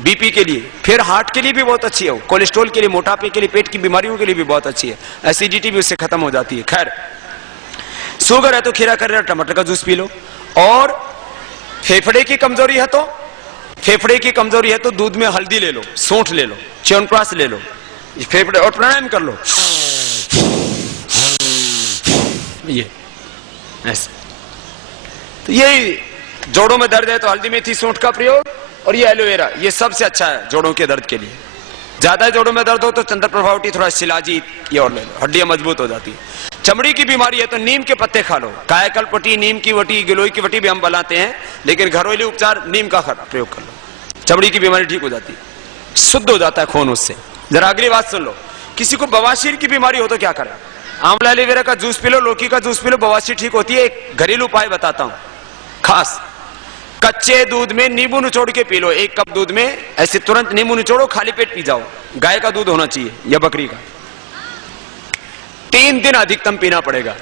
BP के लिए, फिर हार्ट के लिए भी बहुत अच्छी है, कोलेस्ट्रॉल के लिए, मोटापे के लिए, पेट की बीमारियों के लिए भी बहुत अच्छी है, एसिडिटी भी उससे खत्म हो जाती है। खैर, शुगर है तो खीरा करेला टमाटर का जूस पी लो, और फेफड़े की कमजोरी है तो दूध में हल्दी ले लो, सौंठ ले लो, च्यवनप्राश ले लो, फेफड़े, और प्राणायाम कर लो, ये ऐसे। तो यही जोड़ों में दर्द है तो हल्दी मेथी सौंठ का प्रयोग, और ये एलोवेरा, ये सबसे अच्छा है जोड़ों के दर्द के लिए। ज्यादा जोड़ों में दर्द हो तो चंद्र प्रभावटी, थोड़ा शिलाजीत, ये और ले लो, हड्डियां मजबूत हो जाती है। चमड़ी की बीमारी है तो नीम के पत्ते खा लो, कायाकल्पटी, नीम की वटी, गिलोय की वटी भी हम बनाते हैं, लेकिन घरेलू उपचार नीम का प्रयोग कर लो, चमड़ी की बीमारी ठीक हो जाती है, शुद्ध हो जाता है खून उससे। जरा अगली बात सुन लो, किसी को बवासीर की बीमारी हो तो क्या करें? आंवला एलोवेरा का जूस पी लो, लौकी का जूस पी लो, बवासीर ठीक होती है। एक घरेलू उपाय बताता हूं खास, कच्चे दूध में नींबू निचोड़ के पी लो, 1 कप दूध में ऐसे तुरंत नींबू निचोड़ो, खाली पेट पी जाओ। गाय का दूध होना चाहिए या बकरी का। 3 दिन अधिकतम पीना पड़ेगा,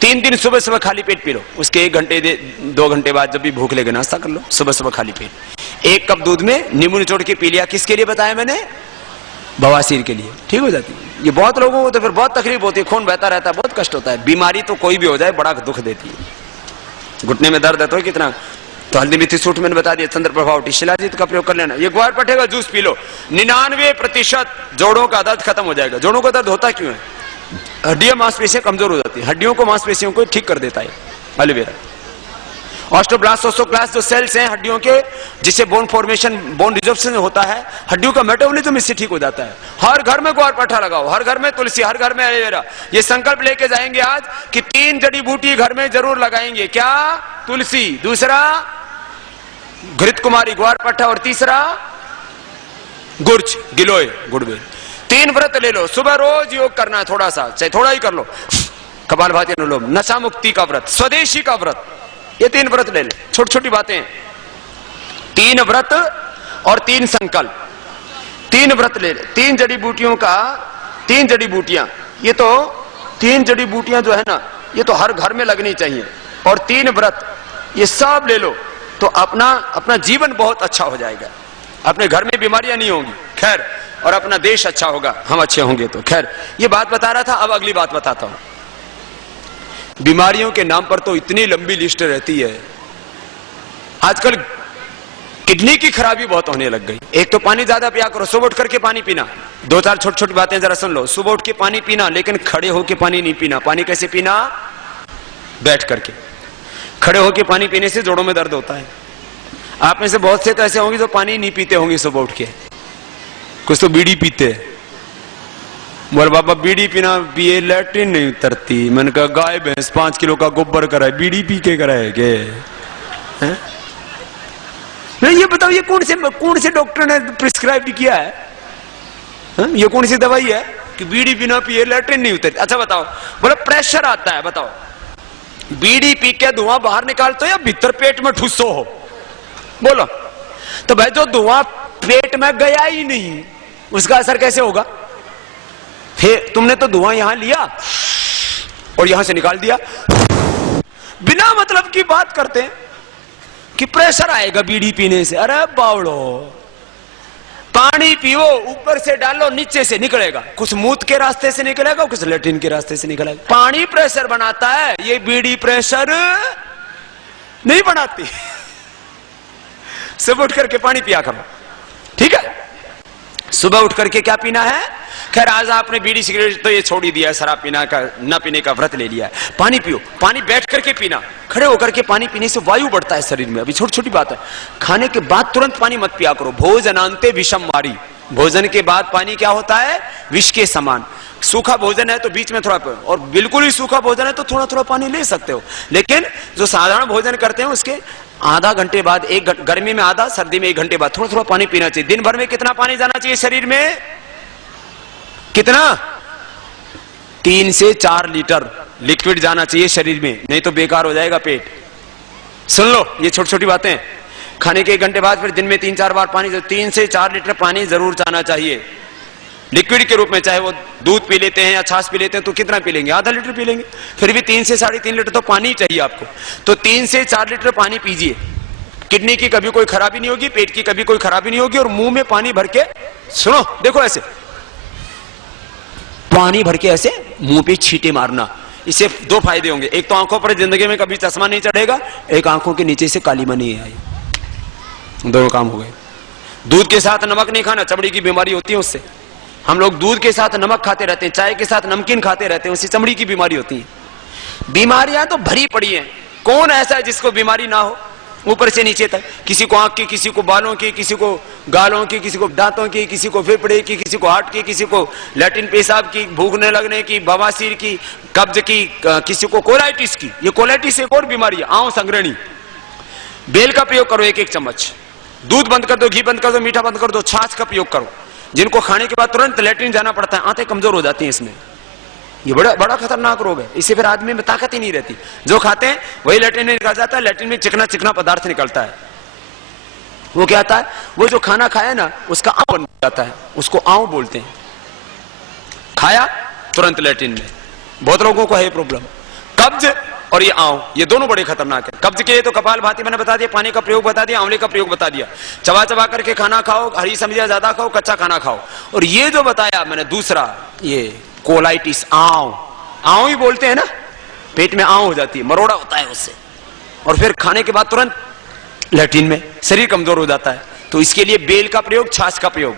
3 दिन सुबह सुबह खाली पेट पी लो, उसके 1 घंटे 2 घंटे बाद जब भी भूख लगे नाश्ता कर लो, सुबह सुबह खाली पेट 1 कप दूध में नींबू निचोड़ के पी लिया। किसके लिए बताया मैंने? बवासीर के लिए, ठीक हो जाती है। ये बहुत लोगों को तो फिर बहुत तकलीफ होती है, खून बहता रहता है, बहुत कष्ट होता है। बीमारी तो कोई भी हो जाए बड़ा दुख देती है। घुटने में दर्द है तो कितना, तो हल्दी मेथी सूठ मैंने बता दिया, चंद्र प्रभावटी, शिलाजीत का प्रयोग कर लेना। ये ग्वार पट्टे का जूस पी लो, 99% जोड़ों का दर्द खत्म हो जाएगा। जोड़ों का दर्द होता क्यों है? हड्डियां मांसपेशियां कमजोर हो जाती है, हड्डियों को मांसपेशियों को ठीक कर देता है एलोवेरा। ऑस्टोब्लास्ट, ओस्टोक्लास्ट जो सेल्स हैं हड्डियों के, जिससे बोन फॉर्मेशन, बोन रिजर्प्शन होता है, हड्डियों का मेटाबॉलिज्म इससे ठीक हो जाता है। हर घर में ग्वार पट्टा लगाओ, हर घर में तुलसी, हर घर में एलोवेरा। ये संकल्प लेके जाएंगे आज कि 3 जड़ी बूटी घर में जरूर लगाएंगे। क्या? तुलसी, दूसरा घृत कुमारी ग्वार पट्टा, और तीसरा गुर्ज, गिलोय, गुड़बेल। 3 व्रत ले लो, सुबह रोज योग करना है, थोड़ा सा, चाहे थोड़ा ही कर लो। कपालभाति अनुलोम, नशा मुक्ति का व्रत, स्वदेशी का व्रत, ये 3 व्रत ले लो। छोटी छोटी बातें, 3 व्रत और 3 संकल्प। 3 व्रत ले ले, 3 जड़ी बूटियों का, 3 जड़ी बूटियां, ये तो 3 जड़ी बूटियां जो है ना, ये तो हर घर में लगनी चाहिए। और 3 व्रत, ये सब ले लो तो अपना जीवन बहुत अच्छा हो जाएगा, अपने घर में बीमारियां नहीं होंगी। खैर, और अपना देश अच्छा होगा, हम अच्छे होंगे तो। खैर, ये बात बता रहा था, अब अगली बात बताता हूं। बीमारियों के नाम पर तो इतनी लंबी लिस्ट रहती है। आजकल किडनी की खराबी बहुत होने लग गई। एक तो पानी ज्यादा पिया करो, सुबह उठ करके पानी पीना। 2-4 छोटी छोटी बातें जरा सुन लो। सुबह उठ के पानी पीना, लेकिन खड़े होके पानी नहीं पीना। पानी कैसे पीना? बैठ करके। खड़े होके पानी पीने से जोड़ों में दर्द होता है। आप में से बहुत से तो ऐसे होंगे जो पानी नहीं पीते होंगे सुबह उठ के, कुछ तो बीड़ी पीते हैं। बोल बाबा बीड़ी पीना पिए, लैट्रिन नहीं उतरती। मैंने कहा गाय भैंस 5 किलो का गोबर कराए, बीड़ी पी के कराए के? नहीं, ये बताओ, ये कौन से डॉक्टर ने प्रिस्क्राइब किया है? ये कौन सी दवाई है कि बीड़ी पीना पिए लैट्रिन नहीं उतरती? अच्छा बताओ, बोले प्रेशर आता है, बताओ बीड़ी पी के धुआं बाहर निकालते हो या भीतर पेट में ठुस्सो हो? बोलो। तो भाई जो धुआं पेट में गया ही नहीं, उसका असर कैसे होगा? फिर तुमने तो धुआं यहां लिया और यहां से निकाल दिया। बिना मतलब की बात करते हैं कि प्रेशर आएगा बीड़ी पीने से। अरे बावड़ो, पानी पियो, ऊपर से डालो, नीचे से निकलेगा। कुछ मूत्र के रास्ते से निकलेगा, कुछ लैट्रिन के रास्ते से निकलेगा। पानी प्रेशर बनाता है, ये बीड़ी प्रेशर नहीं बनाती। सुबह उठ करके पानी पिया करो, ठीक है? सुबह उठ करके क्या पीना है? खैर, आज आपने बीड़ी सिगरेट तो ये छोड़ ही दिया है, शराब पीना का, ना पीने का व्रत ले लिया है। पानी पियो, पानी बैठ करके पीना। खड़े होकर के पानी पीने से वायु बढ़ता है शरीर में। अभी छोटी छोटी बात है। खाने के बाद तुरंत पानी मत पिया करो। भोजनांते विषम मारी, भोजन के बाद पानी क्या होता है? विष के समान। सूखा भोजन है तो बीच में थोड़ा, और बिल्कुल ही सूखा भोजन है तो थोड़ा थोड़ा पानी ले सकते हो। लेकिन जो साधारण भोजन करते हैं उसके आधा घंटे बाद, गर्मी में आधा, सर्दी में 1 घंटे बाद थोड़ा थोड़ा पानी पीना चाहिए। दिन भर में कितना पानी जाना चाहिए शरीर में? कितना? 3 से 4 लीटर लिक्विड जाना चाहिए शरीर में, नहीं तो बेकार हो जाएगा पेट। सुन लो, ये छोटी छोटी बातें। खाने के 1 घंटे बाद फिर दिन में 3-4 बार पानी, 3 से 4 लीटर पानी जरूर जाना चाहिए लिक्विड के रूप में। चाहे वो दूध पी लेते हैं या छाछ पी लेते हैं तो कितना पी लेंगे? आधा लीटर पी लेंगे। फिर भी 3 से 3.5 लीटर तो पानी चाहिए आपको। तो 3 से 4 लीटर पानी पीजिए, किडनी की कभी कोई खराबी नहीं होगी, पेट की कभी कोई खराबी नहीं होगी। और मुंह में पानी भर के, सुनो देखो, ऐसे पानी भर के ऐसे मुंह पे छींटे मारना, इससे दो फायदे होंगे। एक तो आंखों पर जिंदगी में कभी चश्मा नहीं चढ़ेगा, एक आंखों के नीचे से कालीमा नहीं आई। दो काम हो गए। दूध के साथ नमक नहीं खाना, चमड़ी की बीमारी होती है उससे। हम लोग दूध के साथ नमक खाते रहते हैं, चाय के साथ नमकीन खाते रहते हैं, उससे चमड़ी की बीमारी होती है। बीमारियां तो भरी पड़ी हैं, कौन ऐसा है जिसको बीमारी ना हो, ऊपर से नीचे तक। किसी को आंख की, किसी को बालों की, किसी को गालों की, किसी को दांतों की, किसी को फेफड़े की, किसी को हार्ट की, किसी को लैट्रिन पेशाब की, भूखने लगने की, बवासीर की, कब्ज की, किसी को कोलाइटिस की। ये कोलाइटिस एक और बीमारी है, आंव संग्रहणी। बेल का प्रयोग करो 1-1 चम्मच। दूध बंद कर दो, घी बंद कर दो, मीठा बंद कर दो, छाछ का प्रयोग करो। जिनको खाने के बाद तुरंत लैट्रिन जाना पड़ता है, आंतें कमजोर हो जाती हैं इसमें, ये बड़ा बड़ा खतरनाक रोग है। इससे फिर आदमी में ताकत ही नहीं रहती। जो खाते हैं वही लैट्रिन में निकल जाता है, लैट्रिन में चिकना चिकना पदार्थ निकलता है। वो क्या आता है, वो जो खाना खाया ना उसका आंव बन जाता है, उसको आंव बोलते हैं। खाया तुरंत लैट्रिन में, बहुत लोगों को है प्रॉब्लम। कब्ज और ये आंव, ये दोनों बड़े खतरनाक है। कब्ज के लिए तो कपालभाति मैंने बता दिया, पानी का प्रयोग बता दिया, आंवले का प्रयोग बता दिया। चबा चबा करके खाना खाओ, हरी सब्जियां ज्यादा खाओ, कच्चा खाना खाओ। और ये जो बताया मैंने दूसरा, ये कोलाइटिस, आंव ही बोलते हैं ना, पेट में आंव हो जाती है, मरोड़ा होता है उससे, और फिर खाने के बाद तुरंत लैट्रिन में, शरीर कमजोर हो जाता है। तो इसके लिए बेल का प्रयोग, छाछ का प्रयोग।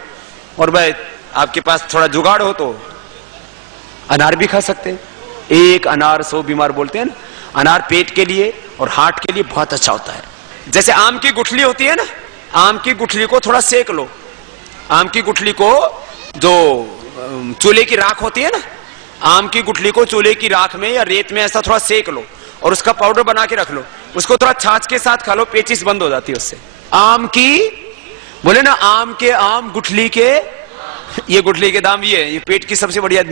और भाई आपके पास थोड़ा जुगाड़ हो तो अनार भी खा सकते हैं। एक अनार 100 बीमार बोलते हैं ना। अनार पेट के लिए और हार्ट के लिए बहुत अच्छा होता है। जैसे आम की गुठली होती है ना, आम की गुठली को थोड़ा सेक लो। आम की गुठली को, जो चूल्हे की राख होती है ना, आम की गुठली को चूल्हे की राख में या रेत में ऐसा थोड़ा सेक लो और उसका पाउडर बना के रख लो। उसको थोड़ा छाछ के साथ खा लो, पेचिस बंद हो जाती है उससे। आम की, बोले ना आम के आम, गुठली के, ये गुठली के दाम ये पेट की सबसे बढ़िया।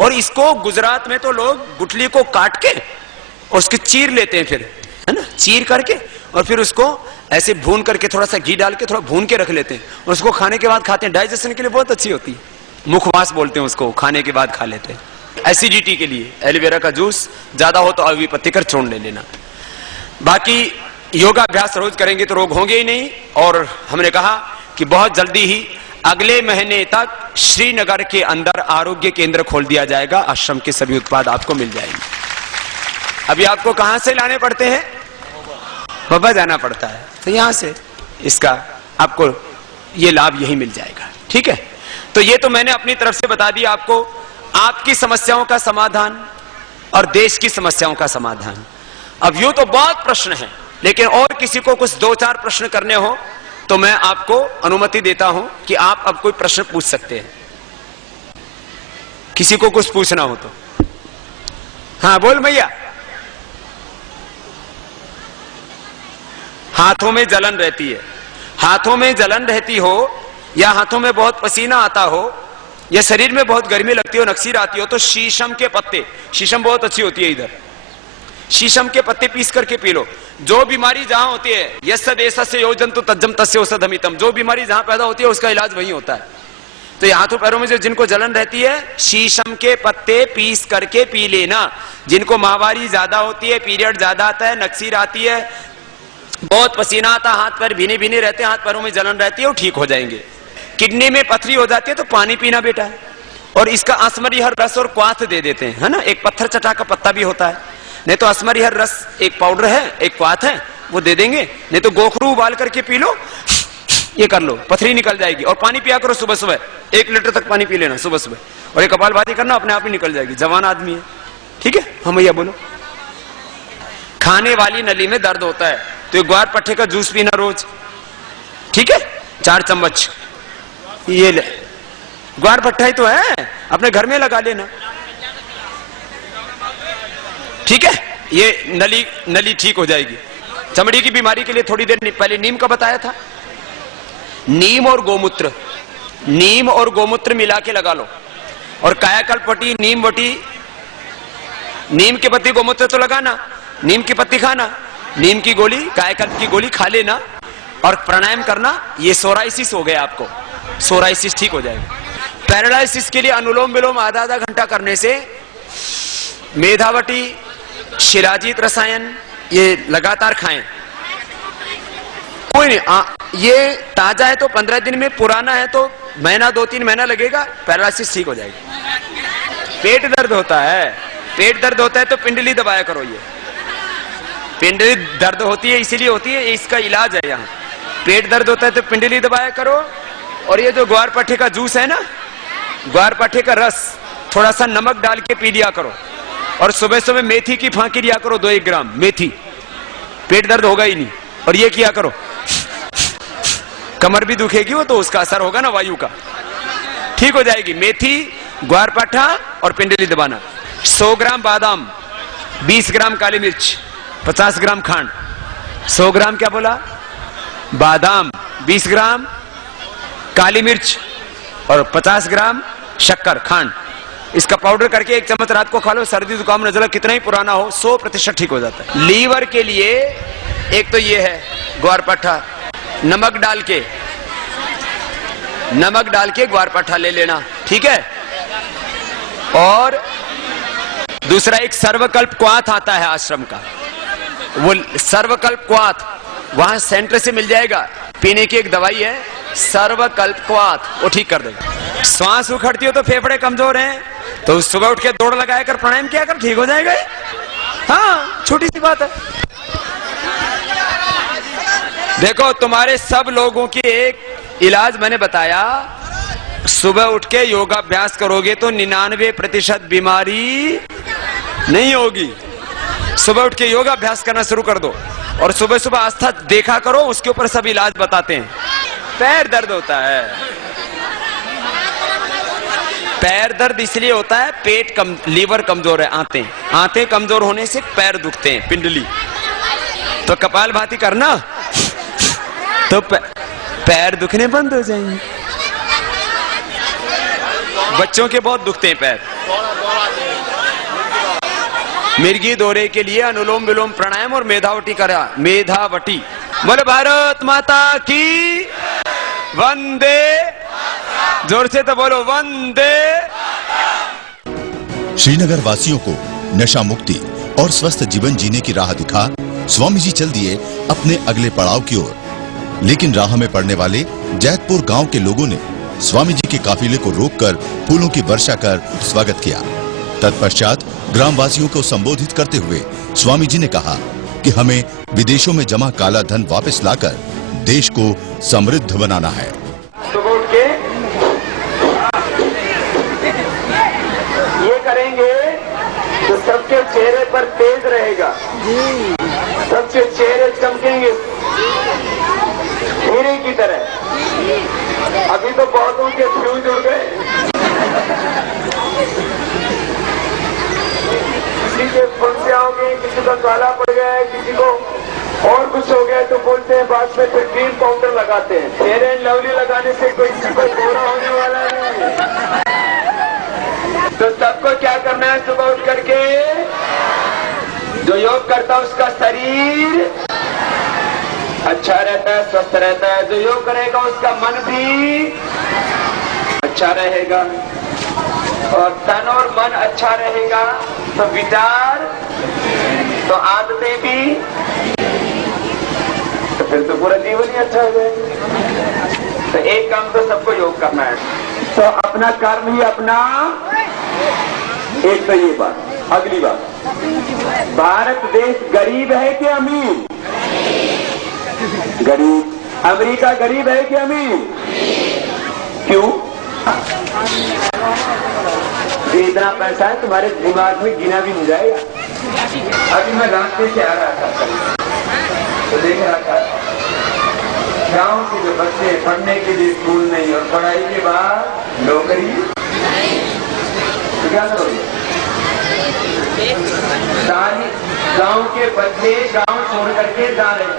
और इसको गुजरात में तो लोग गुठली को काट के और उसके चीर लेते हैं, फिर है ना, चीर करके और फिर उसको ऐसे भून करके, थोड़ा सा घी डाल के थोड़ा भून के रख लेते हैं और उसको खाने के बाद खाते हैं। डाइजेशन के लिए बहुत अच्छी होती है, मुखवास बोलते हैं उसको, खाने के बाद खा लेते हैं। एसिडिटी के लिए एलोवेरा का जूस, ज्यादा हो तो अवी पत्ती कर छोड़ ले लेना। बाकी योगाभ्यास रोज करेंगे तो रोग होंगे ही नहीं। और हमने कहा कि बहुत जल्दी ही अगले महीने तक श्रीनगर के अंदर आरोग्य केंद्र खोल दिया जाएगा, आश्रम के सभी उत्पाद आपको मिल जाएंगे। अभी आपको कहां से लाने पड़ते हैं, बाबा जाना पड़ता है, तो यहां से इसका आपको ये लाभ यही मिल जाएगा। ठीक है, तो ये तो मैंने अपनी तरफ से बता दिया आपको, आपकी समस्याओं का समाधान और देश की समस्याओं का समाधान। अब यूं तो बहुत प्रश्न हैं, लेकिन और किसी को कुछ 2-4 प्रश्न करने हो तो मैं आपको अनुमति देता हूं कि आप अब कोई प्रश्न पूछ सकते हैं। किसी को कुछ पूछना हो तो हाँ बोल भैया। हाथों में जलन रहती है, हाथों में जलन रहती हो या हाथों में बहुत पसीना आता हो या शरीर में बहुत गर्मी लगती हो, नक्सीर आती हो, तो शीशम के पत्ते, शीशम बहुत अच्छी होती है इधर, शीशम के पत्ते पीस करके पी लो। जो बीमारी जहां होती है, यस्य देशस्य यो जंतु तज्जम तस्य औषधमितम, जो बीमारी जहां पैदा होती है उसका इलाज वहीं होता है। तो ये हाथों पैरों में जो जिनको जलन रहती है, शीशम के पत्ते पीस करके पी लेना। जिनको माहवारी ज्यादा होती है, पीरियड ज्यादा आता है, नक्सीर आती है, बहुत पसीना आता, हाथ पैर भीने भीने रहते हैं, हाथ पैरों में जलन रहती है, वो ठीक हो जाएंगे। किडनी में पथरी हो जाती है तो पानी पीना बेटा, और इसका असमरी हर रस और क्वाथ दे देते हैं, है ना। एक पत्थर चटा का पत्ता भी होता है, नहीं तो असमरी हर रस एक पाउडर है, एक क्वाथ है, वो दे देंगे। नहीं तो गोखरू उबाल करके पी लो, ये कर लो, पथरी निकल जाएगी। और पानी पिया करो सुबह सुबह, 1 लीटर तक पानी पी लेना सुबह सुबह, और ये कपालभाति करना, अपने आप ही निकल जाएगी। जवान आदमी है, ठीक है। हम भैया बोलो। खाने वाली नली में दर्द होता है तो ग्वार पट्टे का जूस पीना रोज, ठीक है, 4 चम्मच। ये ले, ग्वार पट्टा ही तो है, अपने घर में लगा लेना, ठीक है। ये नली ठीक हो जाएगी। चमड़ी की बीमारी के लिए थोड़ी देर पहले नीम का बताया था, नीम और गोमूत्र, नीम और गोमूत्र मिला के लगा लो, और कायाकल्प वटी, नीम वटी, नीम की पत्ती गोमूत्र तो लगाना, नीम की पत्ती खाना, नीम की गोली, कायाकल्प की गोली खा लेना, और प्राणायाम करना। ये सोराइसिस हो गया आपको, सोराइसिस ठीक हो जाएगा। पैरालाइसिस के लिए अनुलोम विलोम आधा घंटा करने से, मेधावटी, शिलाजीत रसायन ये लगातार खाएं, कोई नहीं, ये ताजा है तो 15 दिन में, पुराना है तो महीना 2-3 महीना लगेगा, पैरालिसिस ठीक हो जाएगी। पेट दर्द होता है, पेट दर्द होता है तो पिंडली दबाया करो। ये पिंडली दर्द होती है इसीलिए होती है, इसका इलाज है यहाँ। पेट दर्द होता है तो पिंडली दबाया करो। और ये जो ग्वार पट्टे का जूस है ना, ग्वार पट्टे का रस थोड़ा सा नमक डाल के पी लिया करो। और सुबह सुबह मेथी की फांकी लिया करो 2-1 ग्राम मेथी, पेट दर्द होगा ही नहीं। और ये किया करो, कमर भी दुखेगी वो तो उसका असर होगा ना वायु का, ठीक हो जाएगी। मेथी, ग्वारपाठा और पिंडली दबाना। 100 ग्राम बादाम, 20 ग्राम काली मिर्च, 50 ग्राम खांड। 100 ग्राम क्या बोला? बादाम, 20 ग्राम काली मिर्च और 50 ग्राम शक्कर खांड। इसका पाउडर करके 1 चम्मच रात को खा लो। सर्दी जुकाम नजला कितना ही पुराना हो 100% ठीक हो जाता है। लीवर के लिए एक तो ये है ग्वारपाठा, नमक डाल के ग्वारपाठा ले लेना, ठीक है। और दूसरा एक सर्वकल्प क्वाथ आता है आश्रम का, वो सर्वकल्प क्वाथ वहां सेंटर से मिल जाएगा, पीने की एक दवाई है सर्वकल्प क्वाथ, वो ठीक कर देगा। श्वास उखड़ती हो तो फेफड़े कमजोर हैं तो सुबह उठ के दौड़ लगाया कर, प्राणायाम किया कर, ठीक हो जाएगा। हाँ, छोटी सी बात है। देखो तुम्हारे सब लोगों की एक इलाज मैंने बताया, सुबह उठ के योगाभ्यास करोगे तो 99% बीमारी नहीं होगी। सुबह उठ के योगाभ्यास करना शुरू कर दो और सुबह सुबह आस्था देखा करो, उसके ऊपर सब इलाज बताते हैं। पैर दर्द होता है, पैर दर्द इसलिए होता है लीवर कमजोर है, आंतें कमजोर होने से पैर दुखते हैं, पिंडली। तो कपालभाति करना तो पैर दुखने बंद हो जाएंगे। बच्चों के बहुत दुखते हैं पैर। मिर्गी दौरे के लिए अनुलोम विलोम प्राणायाम और मेधावटी करा, मेधावटी। बोले भारत माता की वंदे, जोर से तो बोलो वंदे। श्रीनगर वासियों को नशा मुक्ति और स्वस्थ जीवन जीने की राह दिखा स्वामी जी चल दिए अपने अगले पड़ाव की ओर। लेकिन राह में पड़ने वाले जैतपुर गांव के लोगों ने स्वामी जी के काफिले को रोककर फूलों की वर्षा कर स्वागत किया। तत्पश्चात ग्रामवासियों को संबोधित करते हुए स्वामी जी ने कहा कि हमें विदेशों में जमा काला धन वापस लाकर देश को समृद्ध बनाना है। सुबह उठ के ये करेंगे तो सबके चेहरे पर तेज रहेगा, सबके चेहरे चमकेंगे हीरे की तरह। अभी तो बहुतों के फ्यूज उड़ गए, किसी के फंसे हो गए, किसी का काला पड़ गया है, किसी को और कुछ हो गया तो बोलते हैं बाद में फिर क्रीम पाउडर लगाते हैं। फेयर एंड लवली लगाने से कोई गोरा होने वाला नहीं। तो सबको क्या करना है, सुबह उठ करके जो योग करता है उसका शरीर अच्छा रहता है, स्वस्थ रहता है। जो योग करेगा उसका मन भी अच्छा रहेगा, और तन और मन अच्छा रहेगा तो विचार तो आदतें भी, तो फिर तो पूरा जीवन ही अच्छा हो जाएगा। तो एक काम तो सबको योग करना है, तो अपना कर्म ही अपना। एक तो ये बात। अगली बात, भारत देश गरीब है कि अमीर? गरीब। अमेरिका गरीब है कि अमीर? क्यों? इतना पैसा है तुम्हारे दिमाग में गिना भी नहीं जाएगा। अभी मैं रास्ते से आ रहा था तो देख रहा था गांव के जो बच्चे पढ़ने के लिए स्कूल नहीं और पढ़ाई के बाद नौकरी, तो क्या करोगे? गांव के बच्चे गांव छोड़ करके जा रहे हैं,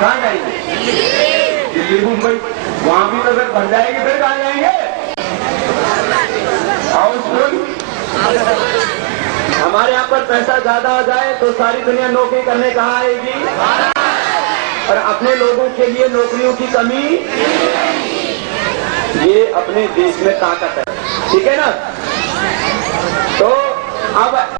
कहाँ जाएंगे? दिल्ली, मुंबई। वहां भी तो अगर बन जाएगी फिर कहाँ जाएंगे? हाउसफुल। हमारे यहाँ पर पैसा ज्यादा आ जाए तो सारी दुनिया नौकरी करने कहाँ आएगी? और अपने लोगों के लिए नौकरियों की कमी, ये अपने देश में ताकत है, ठीक है ना। तो अब